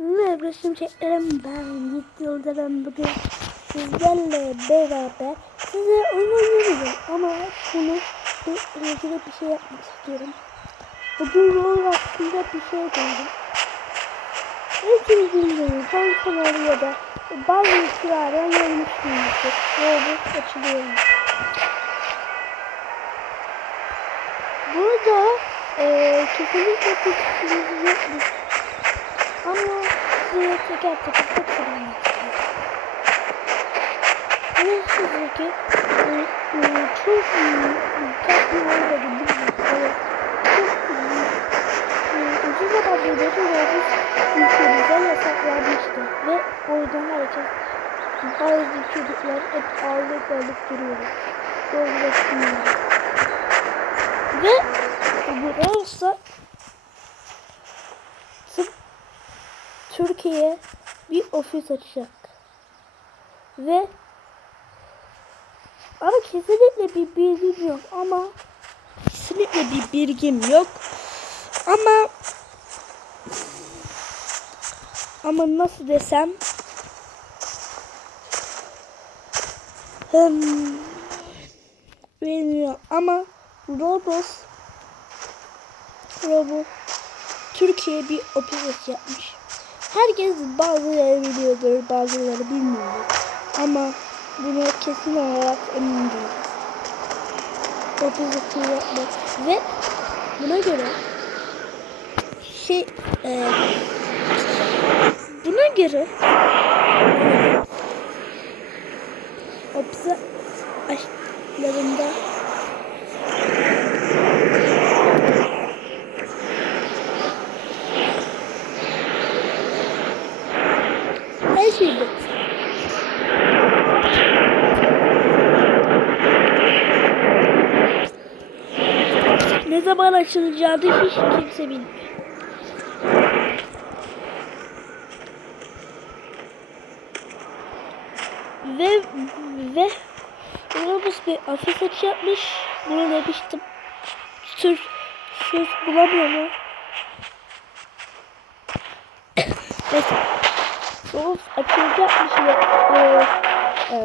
Merhaba şimşeklerim ben Yiğit Yıldırım bugün sizlerle beraber size oyun oynayacağım ama bunu bir ilgili bir şey yapmak istiyorum. Bugün rol hakkında bir şey gördüm. Hepiniz bildiğiniz bankaları ya da bazı ülkelerde görmüşsünüzdür. Robot açılıyor. Burada eee kesinlikle bir sürpriz yokmuş. Ama size teker teker hepsini anlatacağım. Biliyorsunuz ki e, e, çok tatlı olmadı bilmiyorum. Çok e, uzun zamandır beri Roblox ülkemizde yasaklanmıştı. Ve oradan herkes bazı çocuklar hep ağırlık alıp. Roblox bilmiyorum. Ve bu Türkiye bir ofis açacak. Ve ama kesinlikle bir bilgim yok ama kesinlikle bir bilgim yok. Ama ama nasıl desem hmm, bilmiyorum ama Roblox Roblox Türkiye bir ofis yapmış. Herkes bazıları biliyordur, bazıları bilmiyordur. Ama buna kesin olarak emin değiliz. Ofis yapmak ve buna göre şey e, buna göre ofis aşklarında her şey bu. Ne zaman açılacağını hiç kimse bilmiyor. Ve ve Robus bir afis açacakmış. Bunu demiştim. Sür söz bulamıyorum. Neyse. Robus açılacakmış ve e, e,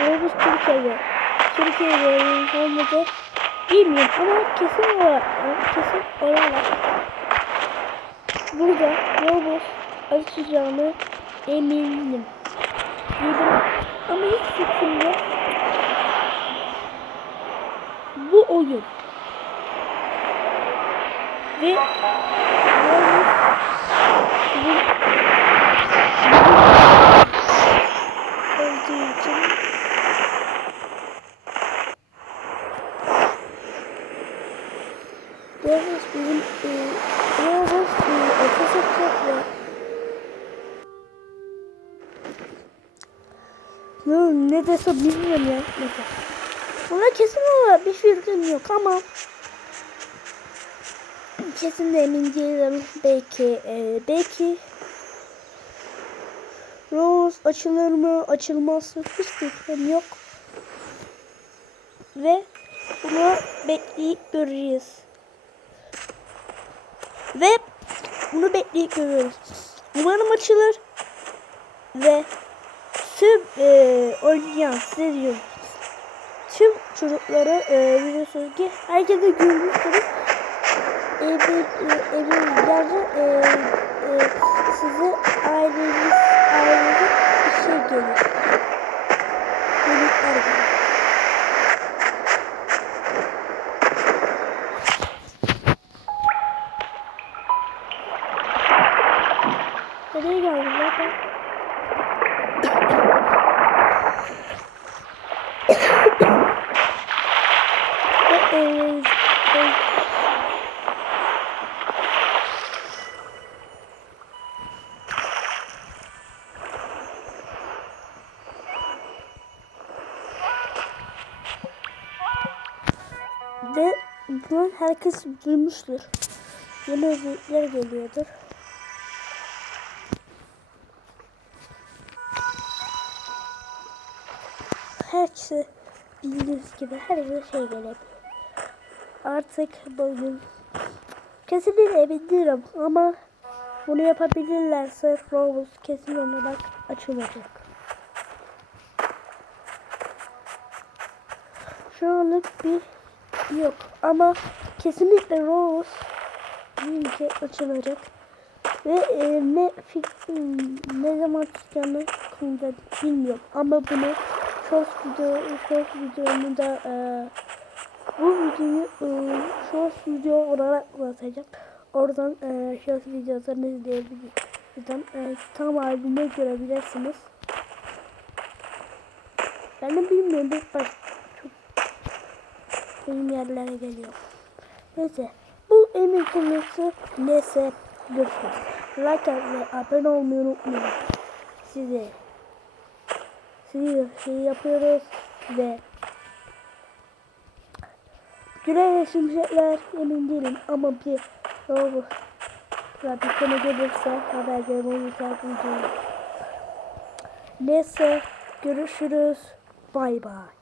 Robus Türkiye'de Türkiye'de olmadı. Bilmiyorum ama kesin olarak kesin olarak burada Robus açacağını eminim. Dedim ama hiç fikrim. Bu oyun. Ve ne, desem bilmiyorum ya. Neyse. Buna kesin olarak bir fikrim yok ama kesin de emin değilim. Belki e, belki Rose açılır mı açılmaz mı hiç fikrim yok. Ve bunu bekleyip göreceğiz. Ve bunu bekleyip görüyoruz. Umarım açılır. Ve tüm e, oynayan size diyorum. Tüm çocukları e, biliyorsunuz ki herkese görmüştür. Emin, e, eminlerce e, e, size aileniz, aileniz bir şey gelir. Yemekler gelir. Nereye geldim ben? Ve, e, e, Ve bunu herkes duymuştur. Yeni özellikler geliyordur. Herkese bildiğiniz gibi herkese şey gelebilir. Artık bugün kesinlikle emin ama Bunu yapabilirlerse Roblox kesin olarak açılacak. Şu anlık bir yok ama kesinlikle Roblox linki açılacak. Ve e, ne ne zaman çıkacağını bilmiyorum. Ama bunu short video short videomu da e, bu videoyu e, short video olarak atacağım. Oradan e, short videolarını izleyebilirsiniz. E, tam halinde görebilirsiniz. Ben de bilmiyorum. Baş çok benim yerlere geliyor. Neyse. Bu emin konusu neyse görüşürüz. Like ve abone olmayı unutmayın. Size size şey yapıyoruz ve Gülen şimşekler emin değilim ama bir bir konu gelirse haber vermeyi takip Neyse görüşürüz. Bay bay.